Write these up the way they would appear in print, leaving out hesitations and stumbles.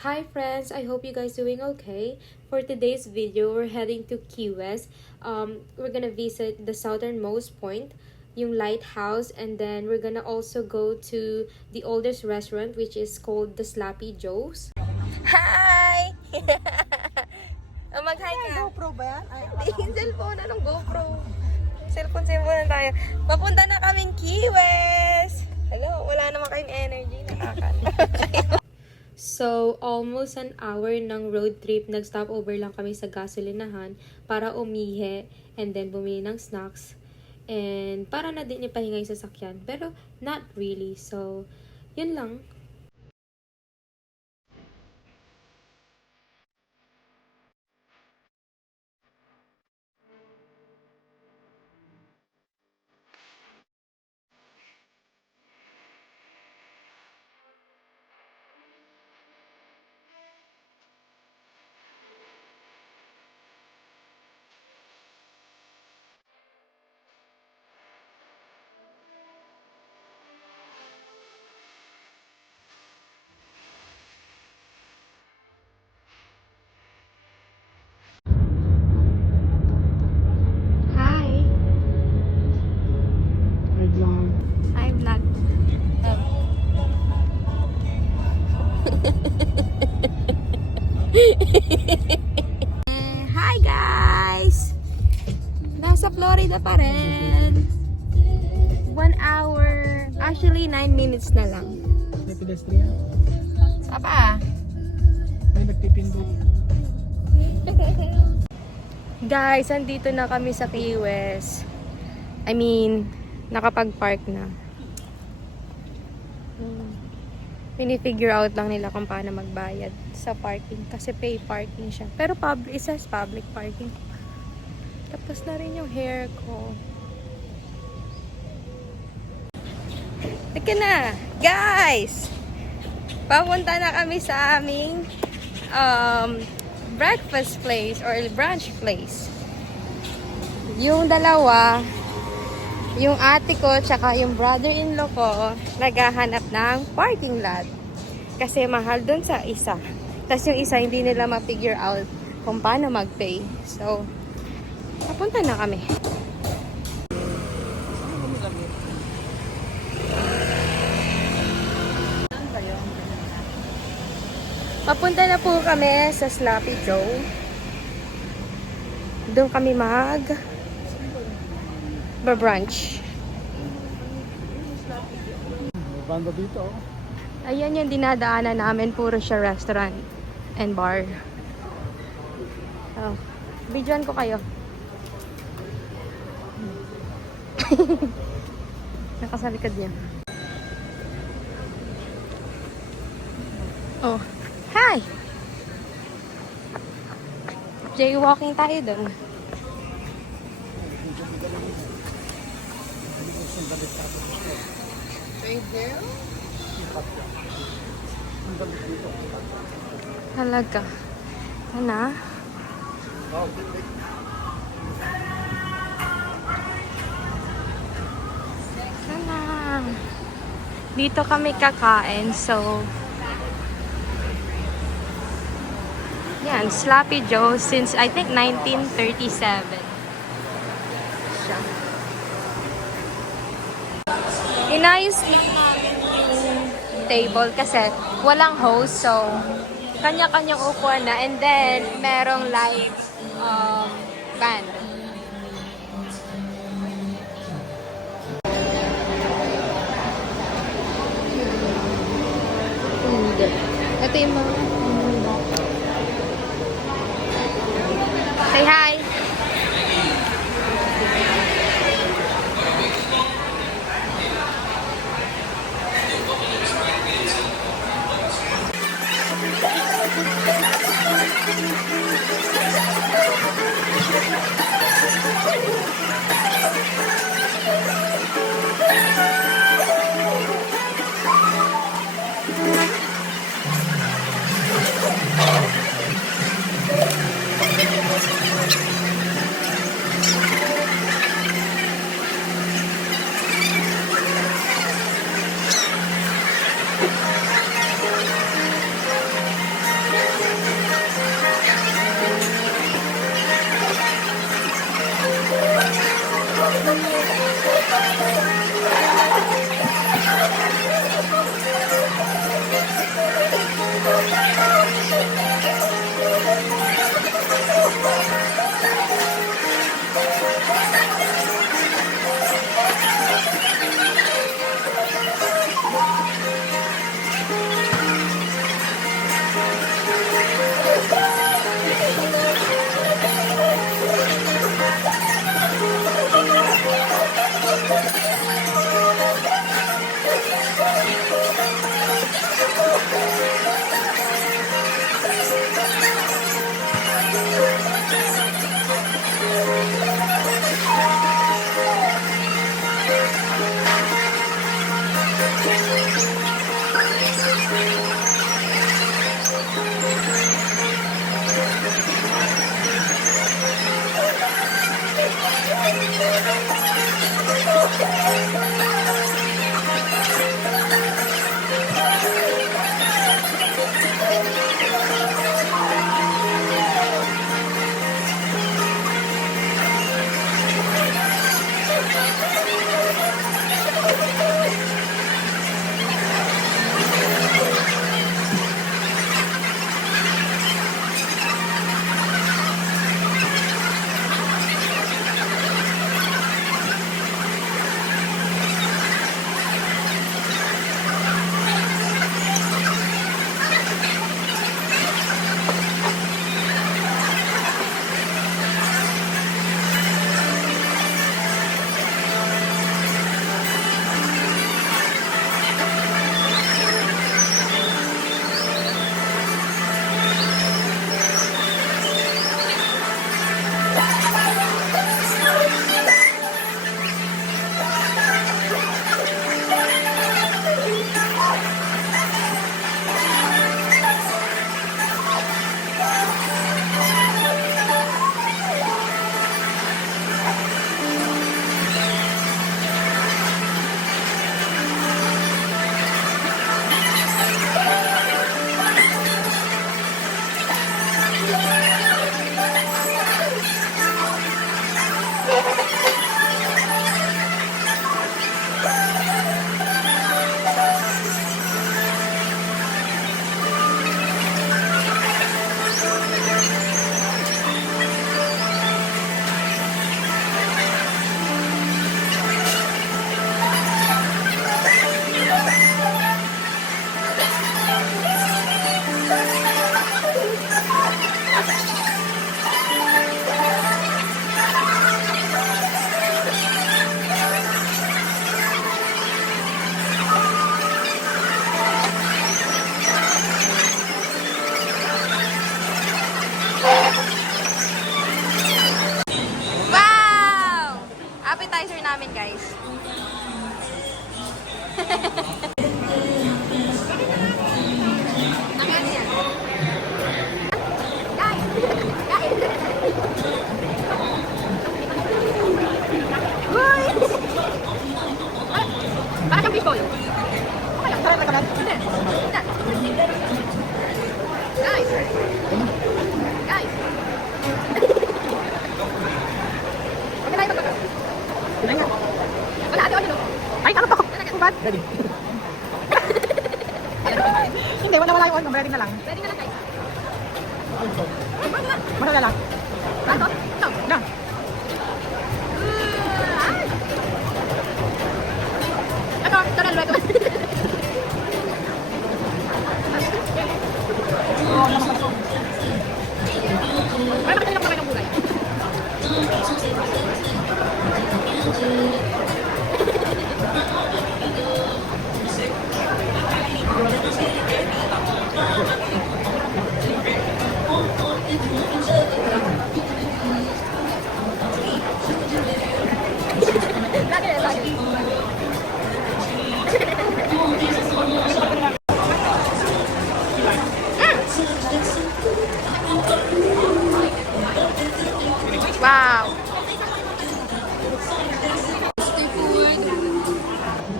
Hi friends, I hope you guys doing okay. For today's video, we're heading to Key West. We're gonna visit the southernmost point, yung lighthouse, and then we're gonna also go to the oldest restaurant, which is called the Sloppy Joe's. Hi! Mag-hi ka. GoPro ba yan? Ay, Hindi, yung cellphone. Anong GoPro? Cellphone na tayo. Papunta na kaming Key West! Hello, wala naman kayong energy. Nakaka. So, almost an hour ng road trip. Nag-stop over lang kami sa gasolinahan para umihi and then bumili ng snacks. And para na din ipahinga yung sasakyan. Pero not really. So, yun lang. Hi! Hi, vlog. Hi, guys! Nasa Florida pa rin. 1 hour. Actually, 9 minutes na lang. may pedestrian. Sapa? May nagtitindog. Guys, andito na kami sa Key West. I mean, nakapag-park na. Pinifigure out lang nila kung paano magbayad sa parking. Kasi pay parking siya. Pero public, it says public parking. Tapos na rin yung hair ko. Teka na! Guys! Papunta na kami sa aming breakfast place or brunch place. Yung dalawa, yung ate ko tsaka yung brother-in-law ko naghahanap ng parking lot. Kasi mahal dun sa isa. Tapos yung isa hindi nila ma-figure out kung paano mag-pay. So, papunta na kami. Papunta na po kami sa Sloppy Joe. Doon kami brunch. May banda dito. Ayan yung dinadaanan namin. Puro siya restaurant and bar. Oh, videoan ko kayo. Nakasabi ka niya. Oh, hi! Jaywalking tayo dun. Talaga. Ano? Sana. Dito kami kakain, so yan, Sloppy Joe since I think 1937. Siya. Inayos lang namin yung table kasi walang host, so kanya-kanyang upuan na, and then merong live band. Ito yung mga say hi! Wow! Appetizer namin, guys. Ang ano yan? Guys! Guys! Guys! Parang kang fishball. Okay lang. Sarap ka lang. Hindi. Guys! Guys! Okay tayo magpapag. Pinay nga. Wala, ate, ano? Ay, ano to? Kubad? Ready. Hindi, wala yung on. Ready na lang. Ready na lang, guys. Marala lang. Ano? No. Na. Ano? Tagal, luwag. Ay, bakit tayo ng gulay? Lagi. Wow! Seafood.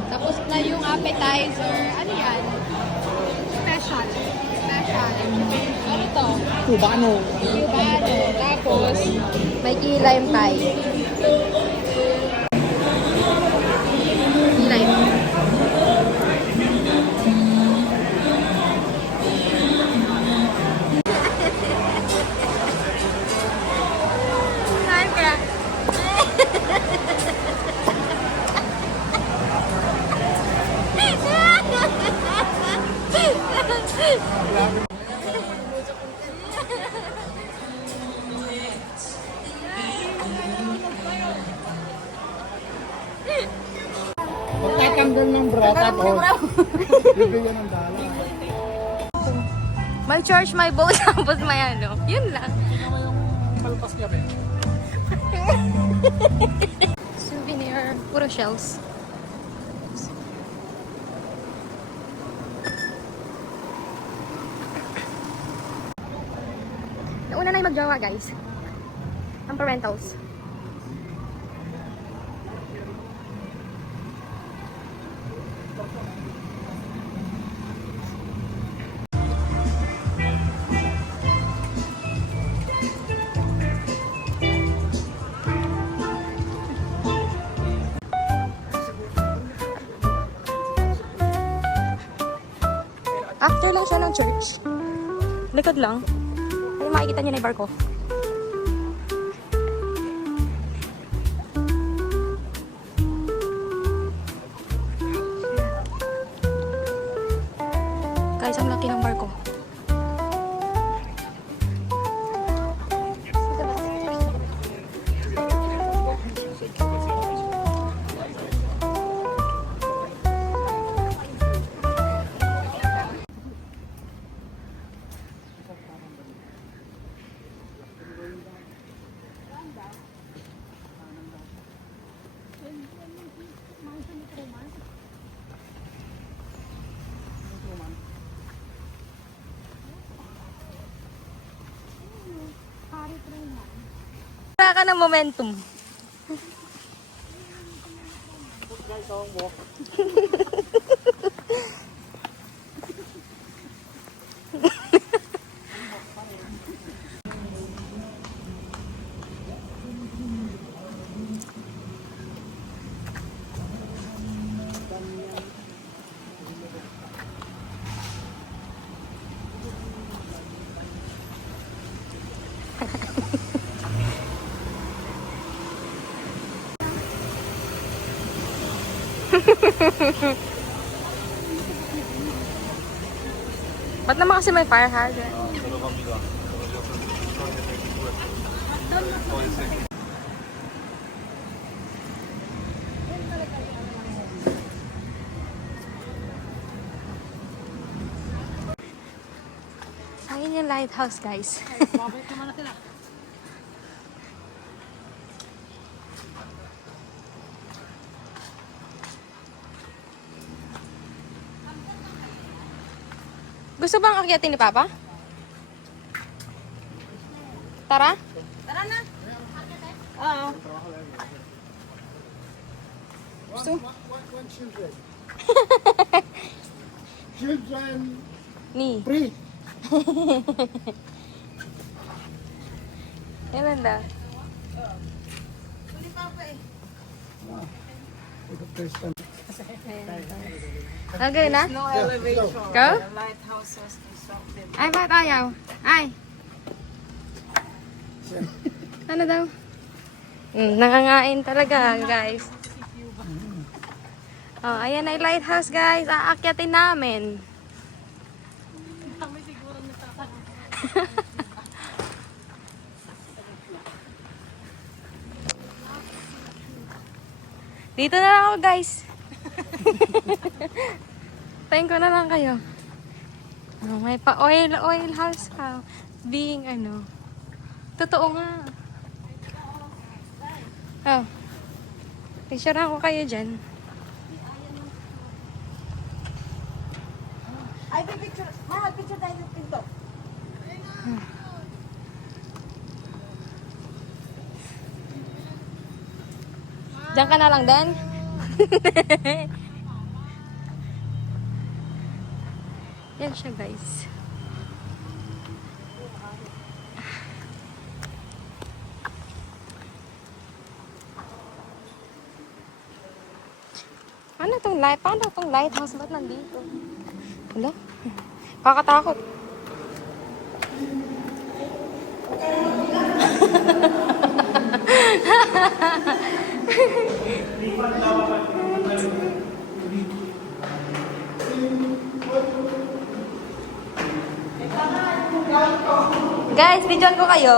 Tapos na yung appetizer. Ano yan? Special. Special. Ano to? Cubano. Cubano. Tapos, may key lime pie. Key lime. Lime kaya. Magtatanggal ng bra tapos bibigyan ng dala. May charge my boat, tapos may ano. Yun lang. Tingnan mo yung palpas niya, be. Souvenir. Puro shells. Nauna na yung magjawa, guys. Ang parentals. After lang siya ng church. Likod lang. Ay, makikita niyo na yung barko. Guys, ang laki ng barko. Wala ka ng momentum. Ba't naman kasi may fire hazard? Ayun yung lighthouse, guys. Gusto bang akyatin ni Papa? Tara? Tara na. Oo. Gusto? One children. Children Ni. free. Yan daw. Hindi pa pa eh. Okay na? No elevation. Go? The lighthouse was constructed. Ay, ba't ayaw? Ay! Ano daw? Nangangain talaga, guys. Oh, ayan na yung lighthouse, guys. Aakyatin namin. Dito na lang ako, guys. Tayin ko na lang kayo. Oh, may pa-oil house ka. Being ano. Totoo nga. Oh. Picture ako kayo dyan. Ay, picture. Mahal, picture tayo ng pinto. Diyan ka na lang din. Yan siya, guys. Paano tong lighthouse? Ba't nandito? Wala? Kakatakot. Guys, videoan ko kayo.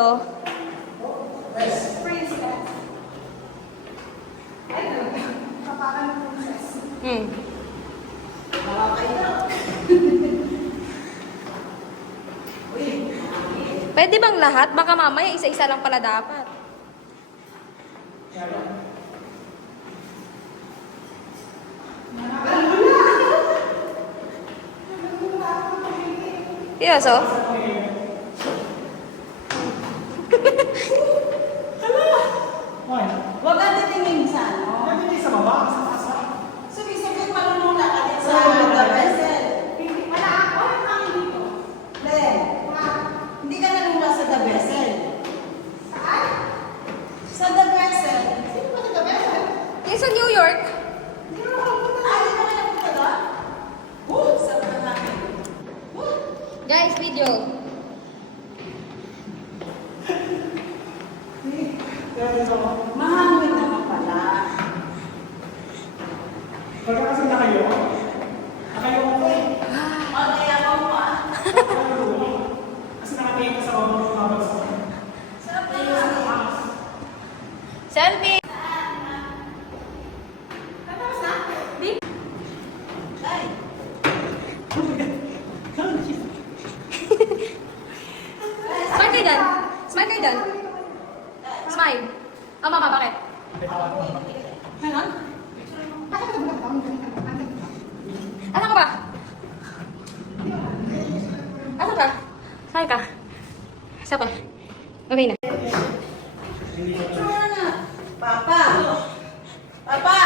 Pwede bang lahat? Baka mamaya isa-isa lang pala dapat. Seryoso? Huwag ka titingin sa ano. Hindi sa baba. Sabi-sabi, marunong lakad sa Mahangin naman pala. Pagkakasin na kayo? Nakayo ko eh. Kaya ako pa. Kasi nakatingin ka sa mga bagsak. Selfie! Smile kayo dyan! Smile kayo dyan! Smile! Oh, mama, bakit? Meron? Asan ka ba? Asan ka? Smile ka. Isa pa. Okay na. Papa! Papa!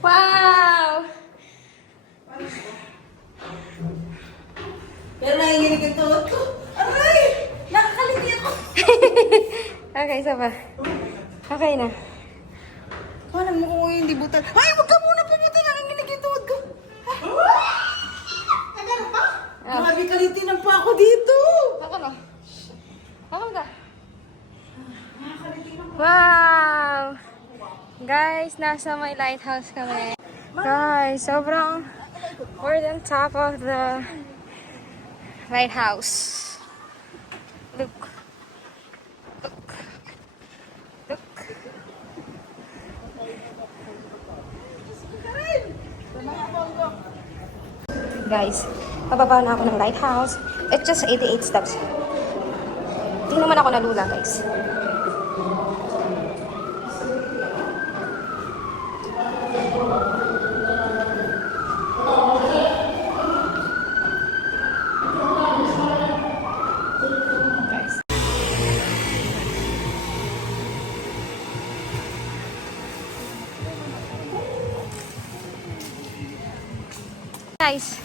Wow! Pero nanginginig ang tuhod ko. Aray! Nakakaliti ako. Okay, isa pa. Okay na. Alam mo kung hindi butat. Ay, wag ka muna pumunta. Nanginginig yung tuhod ko. Nagano pa? Grabe kalitinan pa ako dito. Ako na. Ako ka. Wow! Guys, nasa may lighthouse kami. Guys, sobrang we're on top of the lighthouse. Look. Look. Look. Guys, pababa na ako ng lighthouse. It's just 88 steps. Hindi naman ako nalula, guys. Guys.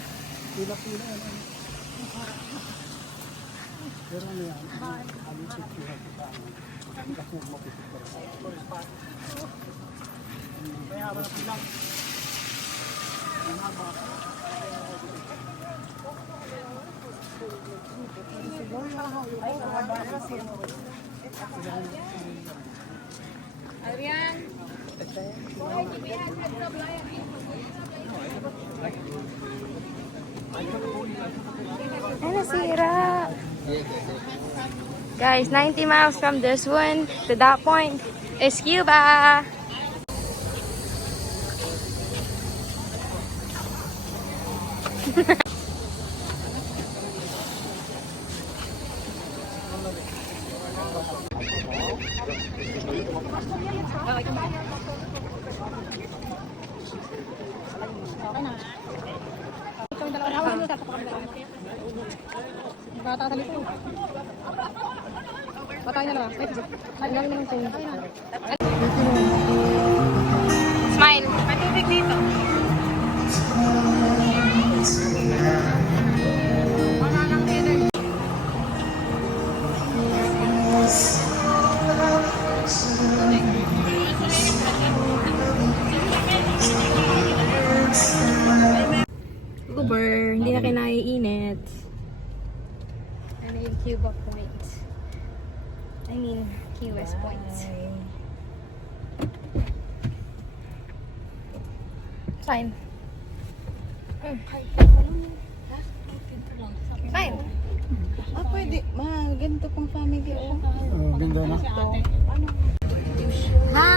Ay, nasira. Guys, 90 miles from this one to that point is Cuba. Smile. Matubig dito. Uber, hindi na kinaiinit. Ano yung Cuba Point? I mean, Key West Point. Fine. Fine. Ah, pwede. Ma, ganito pang family. Oh. Oh, ganda na. Hi!